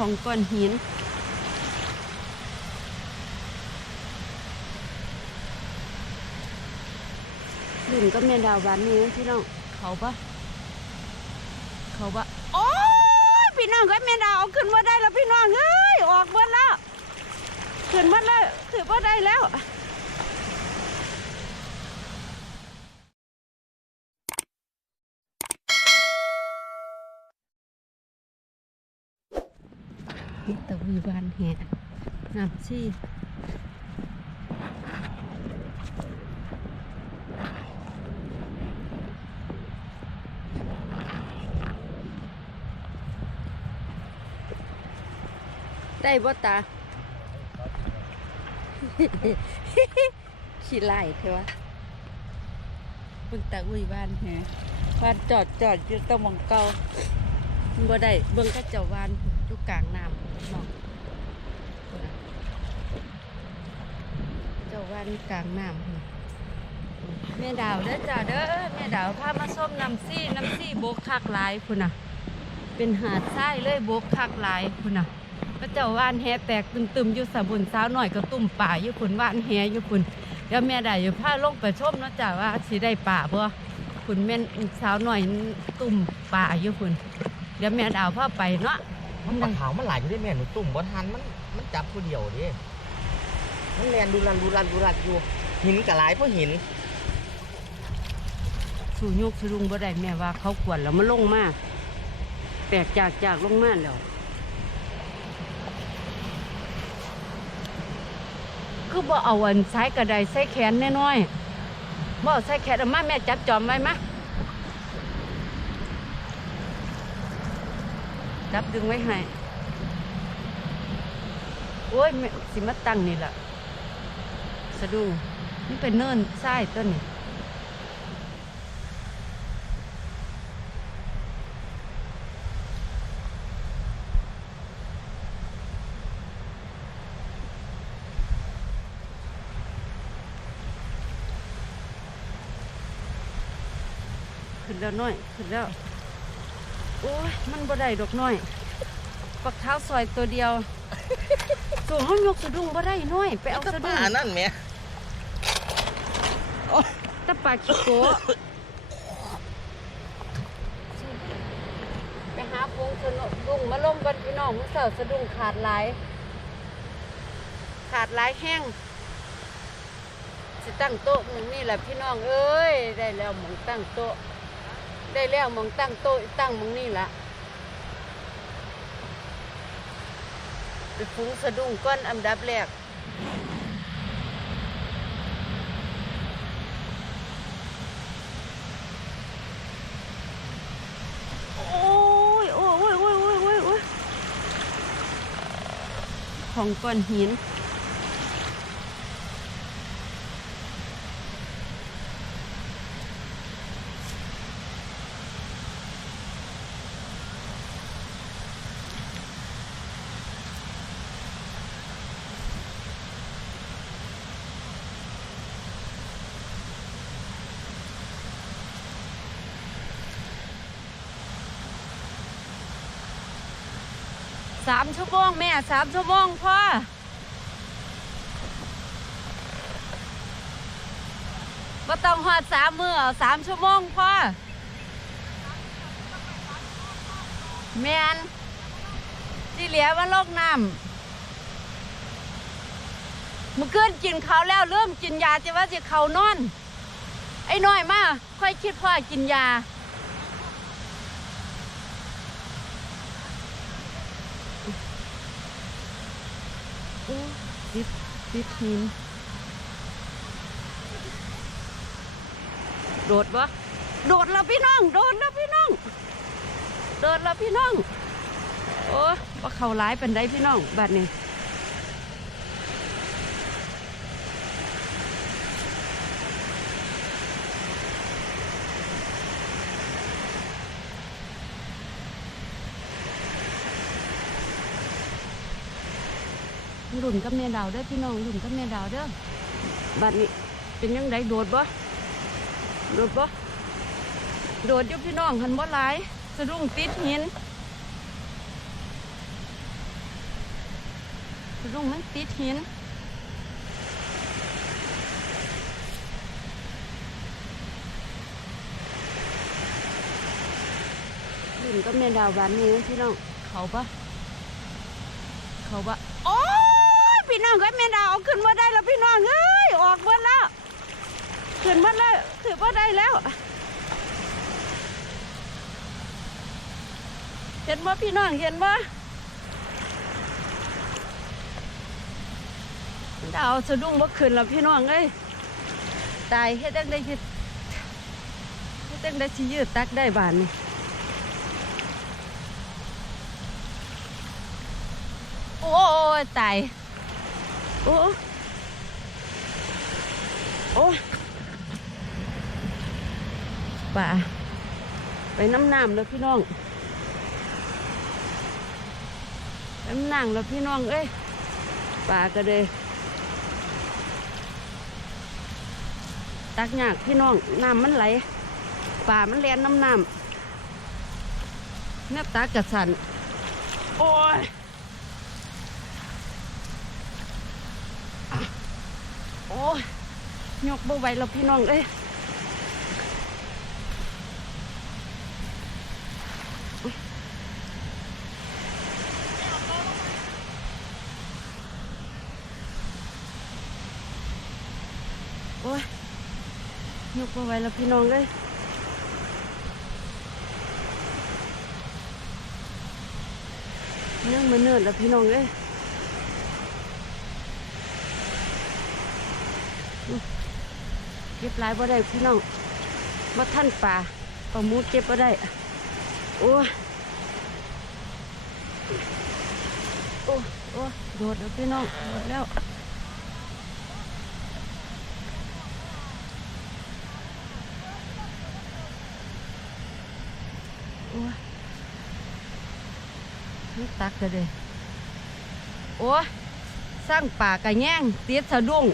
ของก้อนหิน หลุก็เมียดาวันนี้พี่น้อง เขาปะเขาปะโอ้ยพี่น้องก็เมียดาวเอาขึ้นมาได้แล้วพี่น้องเอ้ยออกหมดแล้วขึ้นหมาแล้วถือว่าได้แล้ว มีบานแหน้ำชี่ได้บ่ตาขี้ไล่เทวะบุณตาอุ้ยบ้านแฮบ้านจอดจอดอยู่ตะมองเก่าบ่ได้เบิ่งก็จ้าบ้านอยู่กลางน้ำ วันกลางน้ำแม่ดาวเด้อจ้าเด้อแม่ดาวพามาส้มน้ำซี่น้ำซี่โบกคักลายคุณน่ะ เป็นหาดทรายเลยโบกคักลายคุณน่ะพระเจ้าว่านแฮแตกตึมตึมอยู่สะบุนสาวหน่อยก็ตุ่มป่าอยู่พุ่นว่านแฮอยู่คุณนเดี๋ยวแม่ดาวอยู่พาลงไปชมเนาะจ้าว่าสิได้ป่าบ่พุ่นแม่สาวหน่อยตุ่มป่าอยู่คุณนเดี๋ยวแม่ดาวพาไปเนาะมันขาวมันหลายอยู่ได้แม่หนูตุ่มบ่ทันมันมันจับผู้เดียวดิ มันแลนดูรันดูรันดูรันอยู่ หินกระหลายเพราะหินสูญยกสูงบ่ได้แม่ว่าเขากวนแล้วมันลงมากแตกจากจากลงมากแล้วก็บ่เอาอันใช้กระไดใช้แขนน้อยๆบ่เอาใช้แขนมาแม่จับจอมไว้มาจับดึงไว้ให้โอ้ยสิมาตั้งนี่แหละ สะดูนี่เป็นเนินทรายต้นขึ้นแล้วน้อยขึ้นแล้ว โอ้ยมันบ่ได้ดอกน้อย ปักเท้าซอยตัวเดียวตัวห้องยกสะดุ้งบ่ได้น้อย ไปเอาสะดุ้งนั่นแม่ ตะปาคิโกไปหาพงสนดุ้งมะล่มกันพี่น้องมือเสาร์สะดุ้งขาดหลายขาดหลายแห้งจะตั้งโต๊ะมึงนี่แหละพี่น้องเอ้ยได้แล้วมึงตั้งโต๊ะ ได้แล้วมึงตั้งโต๊ะตั้งมึงนี่ละไปพุงสะดุ้งก้อนอันดับแรก ของก้อนหิน สามชั่วโมงแม่สามชั่วโมงพ่อบ่ต้องหอดสามมือสามชั่วโมงพ่อแมนที่เหลือว่าโลกน้ำมื่อคืนกินเขาแล้วเริ่มกินยาจะว่าจะเขานอน ไอ้น้อยมาค่อยคิดพ่อกินยา this this him โดดวะโดดแล้วพี่น้อง โดดแล้วพี่น้อง โดดแล้วพี่น้อง โอ้ว่าเขาร้ายเป็นได้พี่น้องแบบนี้ หลุนกับแม่ดาวเด้อพี่น้องหลุนกับแม่ดาวเด้อบัดนี้เป็นยังไงโดดบ่โดดบ่โดดยุบพี่น้องหันบ่หลายสะดุ้งติดหินสะดุ้งมันติดหินหลุนกับแม่ดาวบ้านนี้พี่น้องเขาปะเขาปะโอ้ พี่น้องก็แม่ดาวเอาขึ้นมาได้แล้วพี่น้องเอ้ยออกเบิดแล้วขึ้นมาแล้วถือว่าได้แล้วเห็นว่าพี่น้องเห็นว่าดาวสะดุ้งว่าขึ้นแล้วพี่น้องเอ้ยตายเฮ็ดจังได้เฮ็ดเฮ็ดจังได้สิยืดตักได้บานนี่โอ้ตาย โอ้โอ้ป่าไปน้ำน้ำแล้วพี่น้องน้ำหนังแล้วพี่น้องเอ้ยปลาก็เลยตักยากพี่น้องน้ำมันไหลป่ามันแลนน้ำน้ำนับตักกระสันโอ้ยอะ โอ้ยยกบ่ไหวแล้วพี่น้องเอ้ยโอ้ยยกบ่ไหวแล้วพี่น้องเอ้ยเนื่องมาเนิ่นแล้วพี่น้องเอ้ยอื้อ เก็บลายบ่ได้พี่น้องว่าท่านป่าปลามูเก็บบ่ได้ โอ้ยโอ้ยโอ้ยโดดแล้วพี่น้องโดดแล้วโอ้ยตักกันเลยโอ้ยสร้างป่ากระแย่งเตี้ยสะดุ้ง